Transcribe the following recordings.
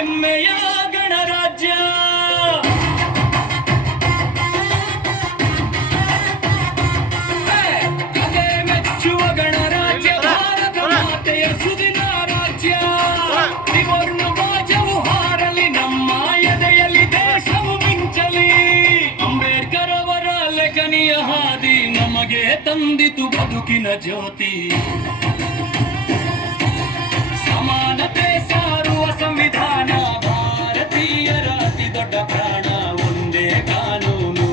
ಹೆಮ್ಮೆಯ ಗಣರಾಜ್ಯ. ಅದೇ ಮೆಚ್ಚುವ ಗಣರಾಜ್ಯ, ಭಾರತ ಮಾತೆಯ ಸುದಿನ ರಾಜ್ಯ. ತ್ರಿವರ್ಣ ಧ್ವಜವು ಹಾರಲಿ, ನಮ್ಮ ಎದೆಯಲ್ಲಿ ದೇಶವು ಮಿಂಚಲಿ. ಅಂಬೇಡ್ಕರ್ ಅವರ ಲೇಖನಿಯ ಹಾದಿ ನಮಗೆ ತಂದಿತು ಬದುಕಿನ ಜ್ಯೋತಿ. ಸಮಾನತೆ ಸಾರುವ ಸಂವಿಧಾನ, ಭಾರತೀಯರ ಅತಿ ದೊಡ್ಡ ಪ್ರಾಣ. ಒಂದೇ ಕಾನೂನು,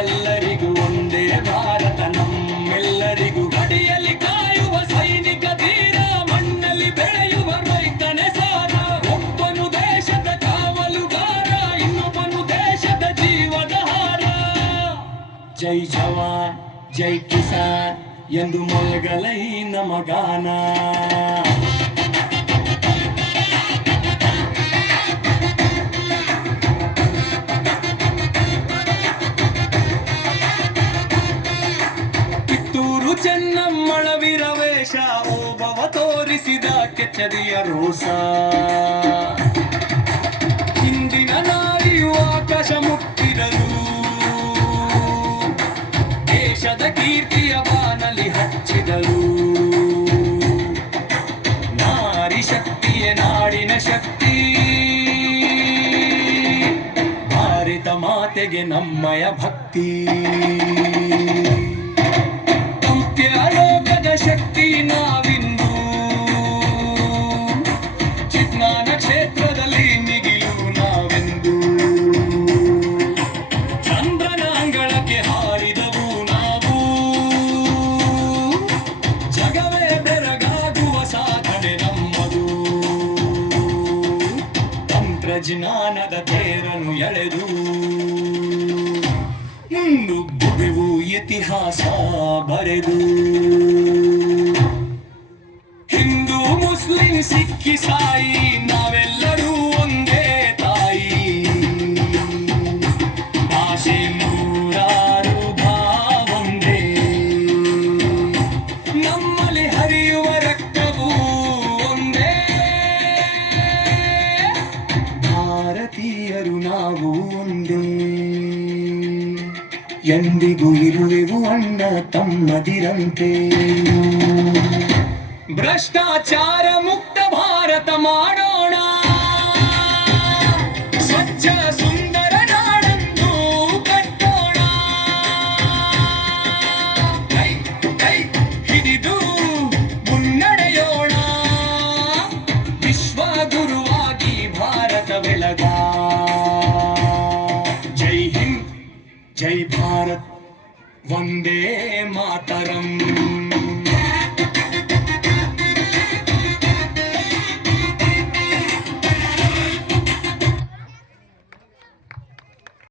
ಎಲ್ಲರಿಗೂ ಒಂದೇ ಭಾರತ, ನಮ್ಮೆಲ್ಲರಿಗೂ ಗಡಿಯಲ್ಲಿ ಕಾಯುವ ಸೈನಿಕ ಧೀರ, ಮಣ್ಣಲ್ಲಿ ಬೆಳೆಯುವ ರೈತನೇ ಸಾರ. ಒಬ್ಬನು ದೇಶದ ಕಾವಲುಗಾರ, ಇನ್ನೊಬ್ಬನು ದೇಶದ ಜೀವದ ಹಾರ. ಜೈ ಜವಾನ್ ಜೈ ಕಿಸಾನ್ ಎಂದು ಮೊಳಗಲೈ ನಮಗಾನ. ಚೆನ್ನಮ್ಮಳ ವೀರವೇಶ, ಓಬವ ತೋರಿಸಿದ ಕೆಚ್ಚದಿಯ ರೋಸ. ಹಿಂದಿನ ನಾರಿಯು ಆಕಾಶ ಮುಟ್ಟಿದರು, ದೇಶದ ಕೀರ್ತಿಯ ಬಾನಲಿ ಹಚ್ಚಿದರು. ನಾರಿ ಶಕ್ತಿಯೇ ನಾಡಿನ ಶಕ್ತಿ, ಭಾರತ ಮಾತೆಗೆ ನಮ್ಮಯ ಭಕ್ತಿ. ಲೋಕದ ಶಕ್ತಿ ನಾವಿಂದು, ಚಿಜ್ಞಾನ ಕ್ಷೇತ್ರದಲ್ಲಿ ಮಿಗಿಲು ನಾವೆಂದು. ಚಂದ್ರನ ಅಂಗಳಕ್ಕೆ ಹಾರಿದವು ನಾವು, ಜಗವೇ ಬೆರಗಾಗುವ ಸಾಧನೆ ನಮ್ಮದು. ತಂತ್ರಜ್ಞಾನದ ತೇರನ್ನು ಎಳೆದು ಮುಂದುಗ್ಗುವೆವು ಇತಿಹಾಸ ಬರೆದು. ಹಿಂದೂ ಮುಸ್ಲಿಂ ಸಿಖ್ ಇಸಾಯಿ ನಾವೆಲ್ಲರೂ ಒಂದೇ ತಾಯಿ. ಭಾಷೆ ನೂರಾರು ಭಾವೊಂದೇ, ನಮ್ಮಲ್ಲಿ ಹರಿಯುವ ರಕ್ತವೂ ಒಂದೇ. ಭಾರತೀಯರು ನಾವು ಒಂದೇ, ಎಂದಿಗೂ ಇರುವೆವು ಅಣ್ಣ ತಮ್ಮದಿರಂತೆ. ಭ್ರಷ್ಟಾಚಾರ ಮುಕ್ತ ಭಾರತ ಮಾಡೋಣ, ಸ್ವಚ್ಛ ಸುಂದರ ನಾಡನ್ನು ಕಟ್ಟೋಣ. ಕೈ ಕೈ ಹಿಡಿದು ಮುನ್ನಡೆಯೋಣ, ವಿಶ್ವ ಗುರುವಾಗಿ ಭಾರತ ಬೆಳಗ. ಜೈ ಹಿಂದ್ ಜೈ ಭಾರತ್ ವಂದೇ ಮಾತರಂ.